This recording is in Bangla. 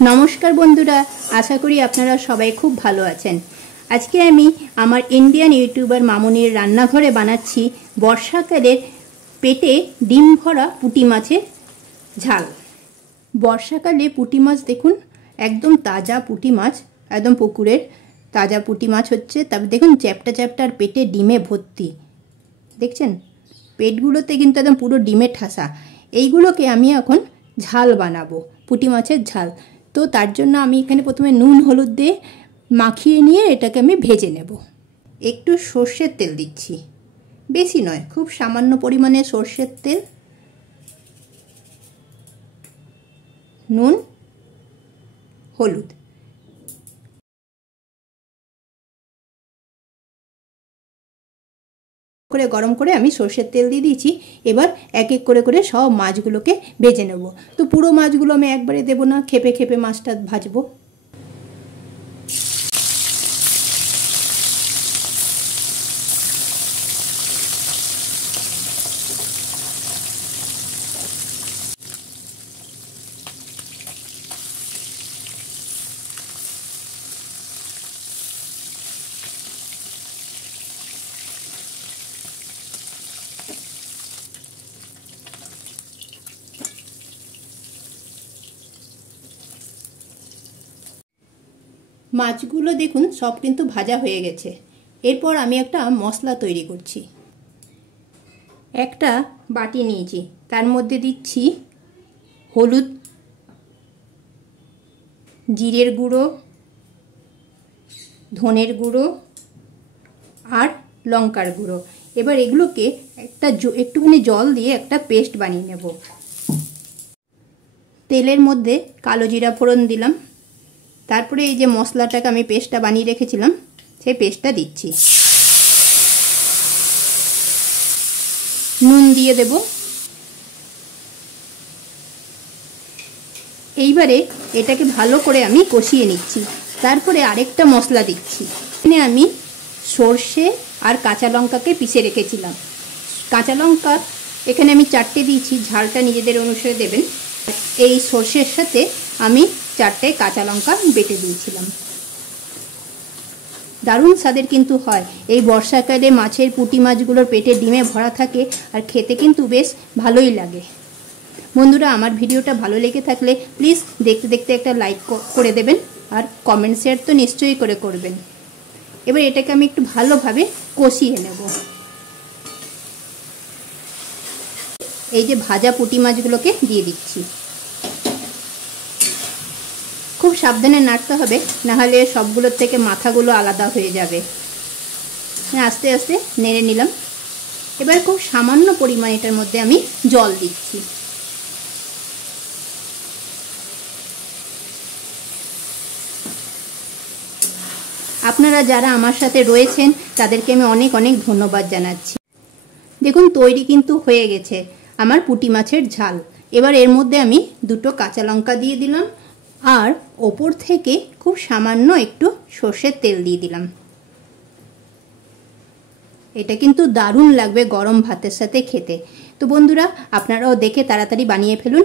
नमस्कार बंधुरा आशा करी आपनारा सबाई खूब भालो आछेन। आज के आमी आमार इंडियान यूट्यूबर मामुनिर रान्नाघरे बानाচ্ছি बर्षाकालेर पेटे डिम भरा पुटी माछेर झाल। बर्षाकाले पुटी माछ देखुन एकदम ताजा पुटी माछ, एकदम पुकुरेर ताजा पुटी माछ होच्छे। तारपर देखुन চ্যাপ্টা চ্যাপ্টা पेटे डिमे भर्ती, देखছেন पेटगुलोते किन्तु एकदम पुरो डिमेर ठासा। এইগুলোকে আমি এখন ঝাল বানাবো, পুঁটি মাছের ঝাল। তো তার জন্য আমি এখানে প্রথমে নুন হলুদ দিয়ে মাখিয়ে নিয়ে এটাকে আমি ভেজে নেব। একটু সরষের তেল দিচ্ছি, বেশি নয়, খুব সামান্য পরিমাণে সরষের তেল, নুন হলুদ করে গরম করে আমি সরষের তেল দিয়ে দিয়েছি। এবার এক এক করে সব মাছগুলোকে ভেজে নেব। তো পুরো মাছগুলো আমি একবারে দেব না, খেপে খেপে মাছটা ভাজবো। মাছগুলো দেখুন সব কিন্তু ভাজা হয়ে গেছে। এরপর আমি একটা মশলা তৈরি করছি। একটা বাটি নিয়েছি, তার মধ্যে দিচ্ছি হলুদ, জিরের গুঁড়ো, ধনের গুঁড়ো আর লঙ্কার গুঁড়ো। এবার এগুলোকে একটুখানি জল দিয়ে একটা পেস্ট বানিয়ে নেব। তেলের মধ্যে কালো জিরা ফোড়ন দিলাম, তারপরে এই যে মশলাটাকে আমি পেস্টটা বানিয়ে রেখেছিলাম সেই পেস্টটা দিচ্ছি, নুন দিয়ে দেব। এইবারে এটাকে ভালো করে আমি কষিয়ে নিচ্ছি। তারপরে আরেকটা মশলা দিচ্ছি, এখানে আমি সর্ষে আর কাঁচা লঙ্কাকে পিষে রেখেছিলাম। কাঁচা লঙ্কা এখানে আমি 4টে দিয়েছি, ঝালটা নিজেদের অনুসারে দেবেন। এই সর্ষের সাথে আমি 4টে কাঁচা লঙ্কা বেটে দিয়েছিলাম। দারুণ স্বাদের কিন্তু হয়। এই বর্ষাকালে মাছের পুঁটি মাছগুলোর পেটে ডিমে ভরা থাকে আর খেতে কিন্তু বেশ ভালোই লাগে। বন্ধুরা, আমার ভিডিওটা ভালো লেগে থাকলে প্লিজ দেখতে দেখতে একটা লাইক করে দেবেন আর কমেন্ট শেয়ার তো নিশ্চয়ই করবেন। এবার এটাকে আমি একটু ভালোভাবে কষিয়ে নেব। এই যে ভাজা পুঁটি মাছগুলোকে দিয়ে দিচ্ছি। খুব সাবধানে নাড়তে হবে, না হলে সবগুলোর থেকে মাথাগুলো আলাদা হয়ে যাবে। আস্তে আস্তে নেড়ে নিলাম। এবার খুব সামান্য পরিমাণ এটার মধ্যে আমি জল দিচ্ছি। আপনারা যারা আমার সাথে রয়েছেন তাদেরকে আমি অনেক অনেক ধন্যবাদ জানাচ্ছি। দেখুন তৈরি কিন্তু হয়ে গেছে আমার পুঁটি মাছের ঝাল। এবার এর মধ্যে আমি 2টো কাঁচা লঙ্কা দিয়ে দিলাম আর ওপর থেকে খুব সামান্য একটু সর্ষের তেল দিয়ে দিলাম। এটা কিন্তু দারুণ লাগবে গরম ভাতের সাথে খেতে। তো বন্ধুরা, আপনারাও দেখে তাড়াতাড়ি বানিয়ে ফেলুন।